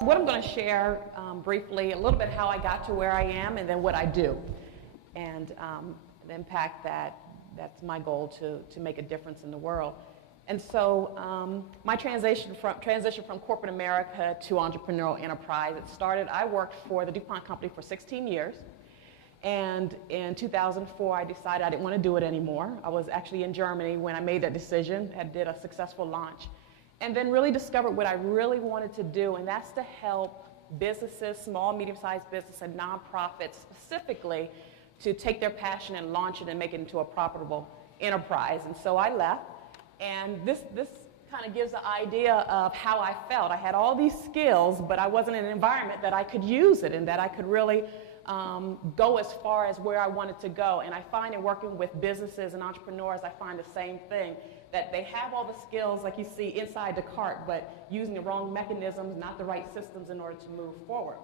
What I'm going to share briefly, a little bit how I got to where I am and then what I do, and the impact that's my goal to make a difference in the world. And so my transition from corporate America to entrepreneurial enterprise, it started, I worked for the DuPont company for 16 years. And in 2004, I decided I didn't want to do it anymore. I was actually in Germany when I made that decision, did a successful launch, and then really discovered what I really wanted to do, and that's to help businesses, small, medium-sized businesses, and nonprofits specifically, to take their passion and launch it and make it into a profitable enterprise. And so I left, and this kind of gives the idea of how I felt. I had all these skills, but I wasn't in an environment that I could use it and that I could really go as far as where I wanted to go. And I find in working with businesses and entrepreneurs, I find the same thing, that they have all the skills like you see inside the cart, but using the wrong mechanisms, not the right systems in order to move forward.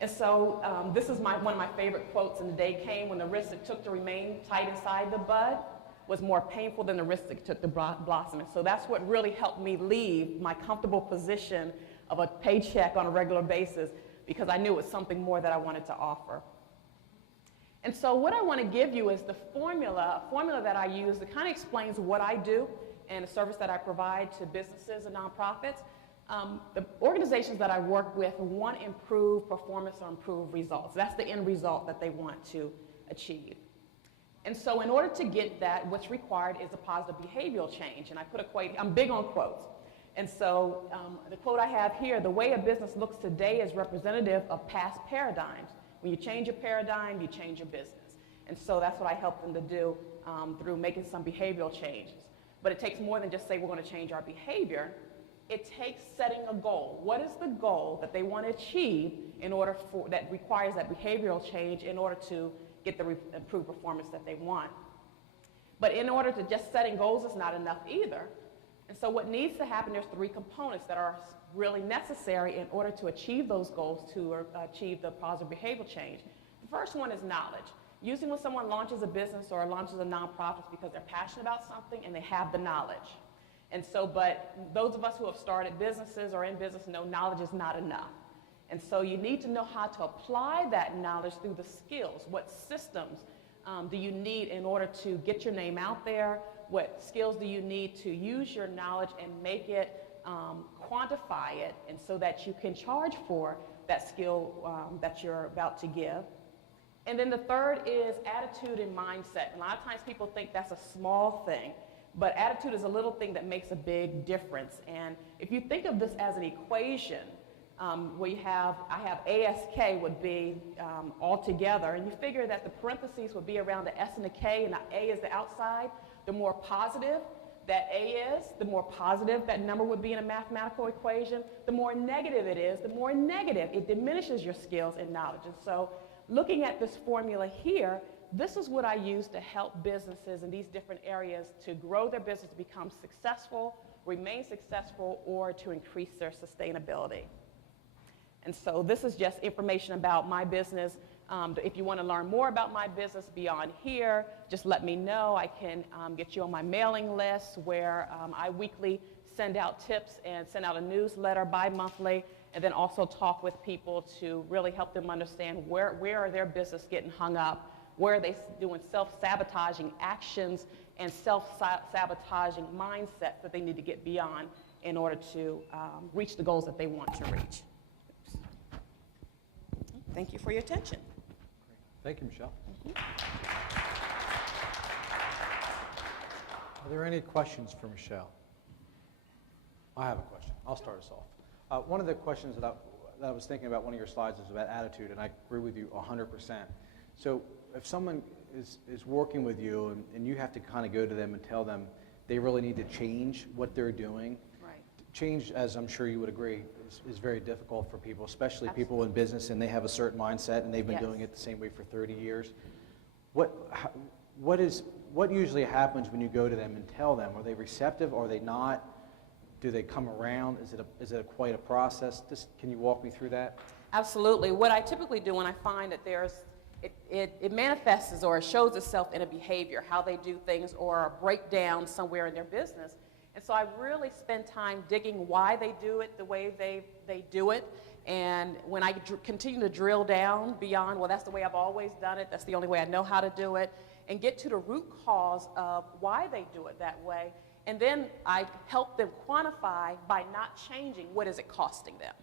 And so this is one of my favorite quotes. And the day came when the risk it took to remain tight inside the bud was more painful than the risk it took to blossom. And so that's what really helped me leave my comfortable position of a paycheck on a regular basis, because I knew it was something more that I wanted to offer. And so what I want to give you is the formula, a formula that I use that kind of explains what I do and the service that I provide to businesses and nonprofits. The organizations that I work with want improved performance or improved results. That's the end result that they want to achieve. And so in order to get that, what's required is a positive behavioral change. And I put a quote, I'm big on quotes. And so the quote I have here, the way a business looks today is representative of past paradigms. When you change your paradigm, you change your business. And so that's what I help them to do through making some behavioral changes. But it takes more than just say we're going to change our behavior. It takes setting a goal. What is the goal that they want to achieve in order for, that requires that behavioral change in order to get the improved performance that they want? But in order to just setting goals is not enough either. And so what needs to happen, there's three components that are really necessary in order to achieve those goals, to achieve the positive behavioral change. The first one is knowledge. Usually when someone launches a business or launches a nonprofit, it's because they're passionate about something and they have the knowledge. And so, but those of us who have started businesses or in business know knowledge is not enough. And so you need to know how to apply that knowledge through the skills. What systems do you need in order to get your name out there? What skills do you need to use your knowledge and make it, quantify it, and so that you can charge for that skill that you're about to give? And then the third is attitude and mindset. A lot of times people think that's a small thing, but attitude is a little thing that makes a big difference. And if you think of this as an equation, I have ASK would be all together, and you figure that the parentheses would be around the S and the K, and the A is the outside. The more positive that A is, the more positive that number would be in a mathematical equation. The more negative it is, the more negative. It diminishes your skills and knowledge. And so looking at this formula here, this is what I use to help businesses in these different areas to grow their business, to become successful, remain successful, or to increase their sustainability. And so this is just information about my business. If you want to learn more about my business beyond here, just let me know. I can get you on my mailing list where I weekly send out tips and send out a newsletter bi-monthly, and then also talk with people to really help them understand where are their business getting hung up, where are they doing self-sabotaging actions and self-sabotaging mindsets that they need to get beyond in order to reach the goals that they want to reach. Thank you for your attention. Thank you, Michelle. Are there any questions for Michelle? I have a question. I'll start us off. One of the questions that I was thinking about, one of your slides, is about attitude, and I agree with you 100%. So if someone is working with you and you have to kind of go to them and tell them they really need to change what they're doing, change, as I'm sure you would agree, is very difficult for people, especially Absolutely. People in business, and they have a certain mindset and they've been doing it the same way for 30 years. What usually happens when you go to them and tell them? Are they receptive? Are they not? Do they come around? Is it quite a process? Can you walk me through that? Absolutely. What I typically do when I find that it manifests or it shows itself in a behavior, how they do things, or a breakdown somewhere in their business. And so I really spend time digging why they do it the way they do it. And when I continue to drill down beyond, well, that's the way I've always done it, that's the only way I know how to do it, and get to the root cause of why they do it that way, and then I help them quantify by not changing, what is it costing them.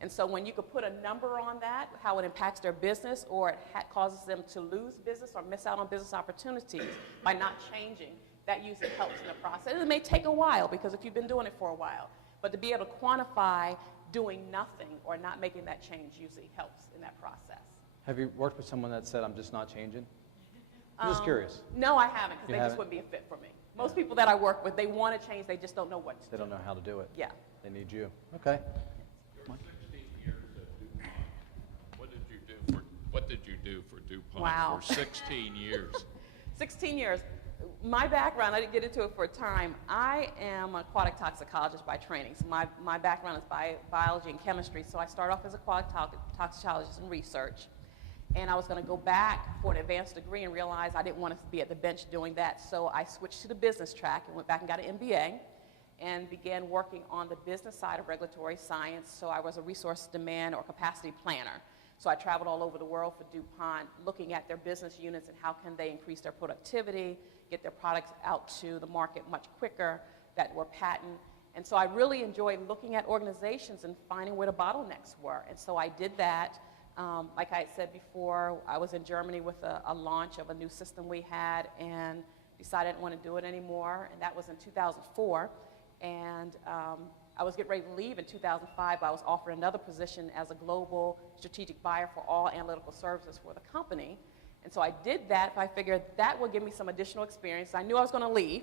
And so when you could put a number on that, how it impacts their business, or it causes them to lose business or miss out on business opportunities by not changing, that usually helps in the process. It may take a while, because if you've been doing it for a while, but to be able to quantify doing nothing or not making that change usually helps in that process. Have you worked with someone that said, I'm just not changing? I'm just curious. No, I haven't, because You they haven't? just wouldn't be a fit for me. Most people that I work with, they want to change, they just don't know what to do. They don't know how to do it. Yeah. They need you. Okay. You're 16 years at DuPont. What did you do for DuPont Wow. for 16 years? 16 years. My background, I didn't get into it for a time. I am an aquatic toxicologist by training. So my background is biology and chemistry. So I started off as an aquatic toxicologist in research. And I was going to go back for an advanced degree and realized I didn't want to be at the bench doing that. So I switched to the business track and went back and got an MBA and began working on the business side of regulatory science. So I was a resource demand or capacity planner. So I traveled all over the world for DuPont, looking at their business units and how can they increase their productivity, get their products out to the market much quicker, that were patent. And so I really enjoyed looking at organizations and finding where the bottlenecks were. And so I did that. Like I had said before, I was in Germany with a launch of a new system we had and decided I didn't want to do it anymore. And that was in 2004. And I was getting ready to leave in 2005, but I was offered another position as a global strategic buyer for all analytical services for the company. And so I did that. I figured that would give me some additional experience. I knew I was going to leave,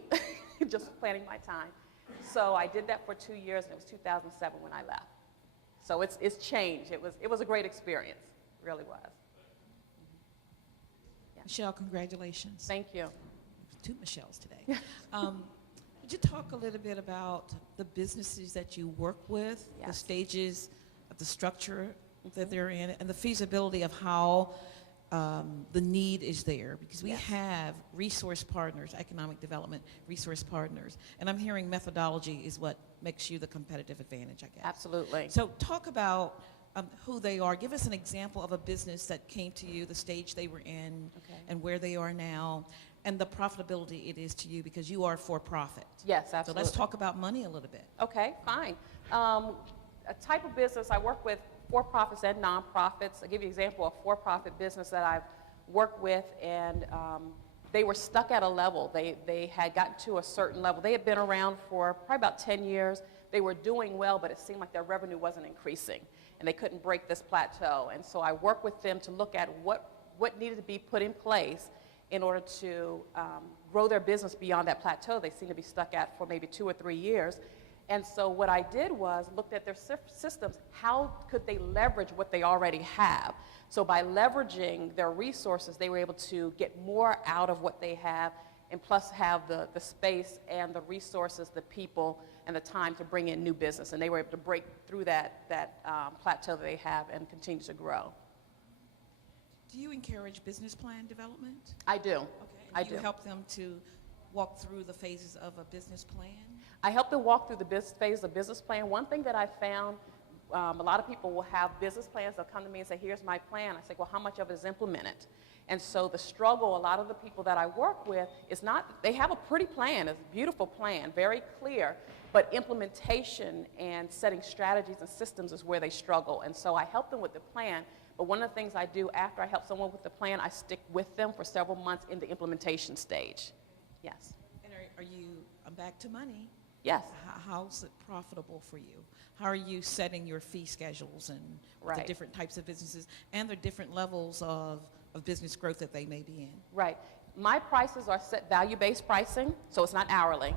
just planning my time. So I did that for 2 years, and it was 2007 when I left. So it's changed. It was a great experience. It really was. Yeah. Michelle, congratulations. Thank you. 2 Michelles today. Would you talk a little bit about the businesses that you work with, the Yes. stages of the structure that they're in, and the feasibility of how the need is there? Because we Yes. have resource partners, economic development resource partners, and I'm hearing methodology is what makes you the competitive advantage, I guess. Absolutely. So talk about who they are. Give us an example of a business that came to you, the stage they were in, Okay. and where they are now, and the profitability it is to you, because you are for profit. Yes, absolutely. So let's talk about money a little bit. Okay, fine. A type of business, I work with for-profits and nonprofits. I'll give you an example of a for-profit business that I've worked with, and they were stuck at a level. They had gotten to a certain level. They had been around for probably about 10 years. They were doing well, but it seemed like their revenue wasn't increasing, and they couldn't break this plateau. And so I worked with them to look at what needed to be put in place in order to grow their business beyond that plateau they seemed to be stuck at for maybe 2 or 3 years. And so what I did was looked at their systems. How could they leverage what they already have? So by leveraging their resources, they were able to get more out of what they have, and plus have the space and the resources, the people, and the time to bring in new business. And they were able to break through that plateau that they have and continue to grow. Do you encourage business plan development? I do. Okay. I Do do. you help them to walk through the phases of a business plan? I help them walk through the phase of business plan. One thing that I found, a lot of people will have business plans. They'll come to me and say, here's my plan. I say, well, how much of it is implemented? And so the struggle, a lot of the people that I work with, is not, they have a pretty plan, it's a beautiful plan, very clear, but implementation and setting strategies and systems is where they struggle. And so I help them with the plan, but one of the things I do after I help someone with the plan, I stick with them for several months in the implementation stage. Yes. And are you, I'm back to money. Yes. How's it profitable for you? How are you setting your fee schedules and the Right. different types of businesses and the different levels of business growth that they may be in? Right. My prices are set value-based pricing, so it's not hourly.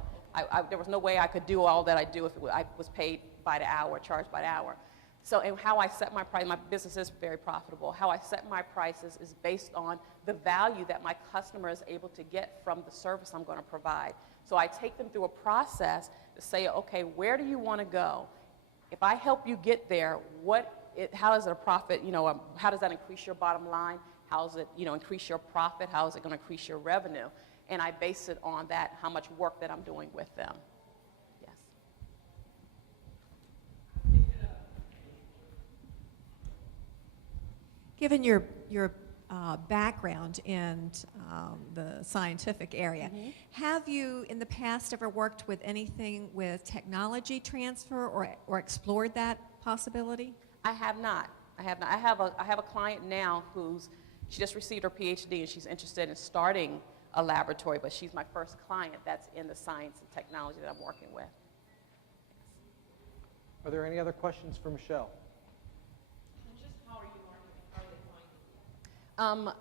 There was no way I could do all that I do if I was paid by the hour, charged by the hour. So, and how I set my price, my business is very profitable. How I set my prices is based on the value that my customer is able to get from the service I'm going to provide. So I take them through a process to say, okay, where do you want to go? If I help you get there, how does it a profit, how does that increase your bottom line? How does it, increase your profit? How is it going to increase your revenue? And I base it on that, how much work that I'm doing with them. Given your background in the scientific area, have you in the past ever worked with anything with technology transfer or explored that possibility? I have not. I have not. I have a client now she just received her PhD and she's interested in starting a laboratory, but she's my first client that's in the science and technology that I'm working with. Are there any other questions for Michelle? Just how are you marketing? How are they finding you?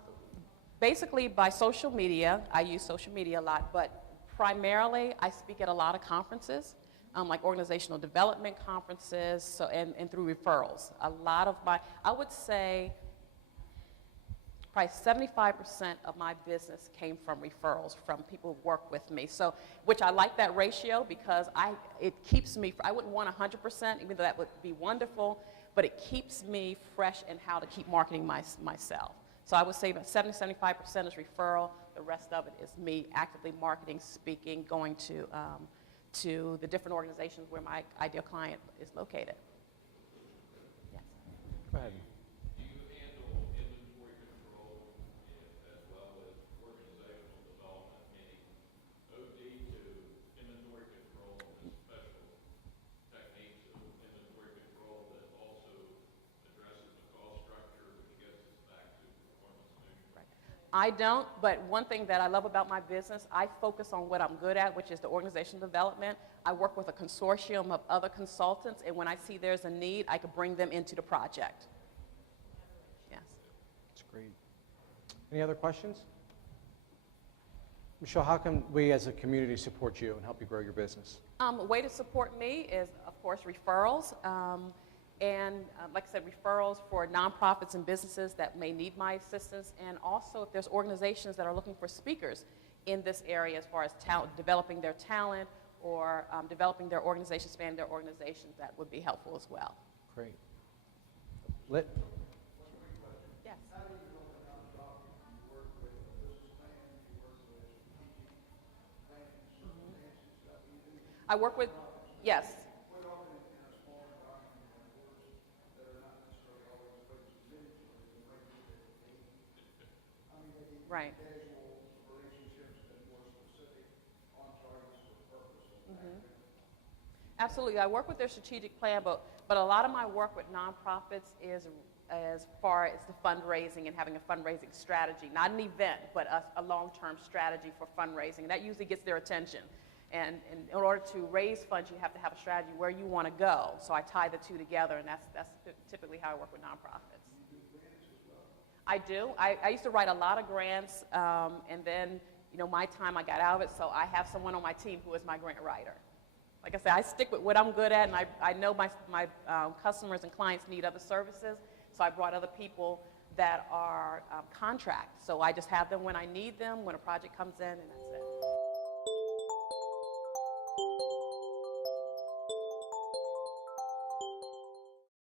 Basically by social media. I use social media a lot, but primarily I speak at a lot of conferences, like organizational development conferences, and through referrals. A lot of I would say probably 75% of my business came from referrals, from people who work with me. So, which I like that ratio because it keeps me, I wouldn't want 100%, even though that would be wonderful, but it keeps me fresh in how to keep marketing myself. So I would say that 70-75% is referral. The rest of it is me actively marketing, speaking, going to the different organizations where my ideal client is located. Yes. Go ahead. Do you handle inventory control as well as organizational development, meaning OD to inventory control and special techniques of inventory control that also addresses the cost structure, which gets us back to performance management? Right. I don't, but one thing that I love about my business, I focus on what I'm good at, which is the organizational development. I work with a consortium of other consultants, and when I see there's a need, I could bring them into the project. Yes. That's great. Any other questions? Michelle, how can we as a community support you and help you grow your business? A way to support me is, of course, referrals. Like I said, referrals for nonprofits and businesses that may need my assistance, and also if there's organizations that are looking for speakers in this area as far as developing their talent or developing their organization, expanding their organizations, that would be helpful as well. Great. Lit? Yes. I work with, yes. Right. Absolutely. I work with their strategic plan, but a lot of my work with nonprofits is as far as the fundraising and having a fundraising strategy, not an event, but a long-term strategy for fundraising. That usually gets their attention. And in order to raise funds, you have to have a strategy where you want to go. So I tie the two together, and that's typically how I work with nonprofits. I do. I used to write a lot of grants, and then, my time I got out of it, so I have someone on my team who is my grant writer. Like I said, I stick with what I'm good at, and I know my customers and clients need other services, so I brought other people that are contract. So I just have them when I need them, when a project comes in, and that's it.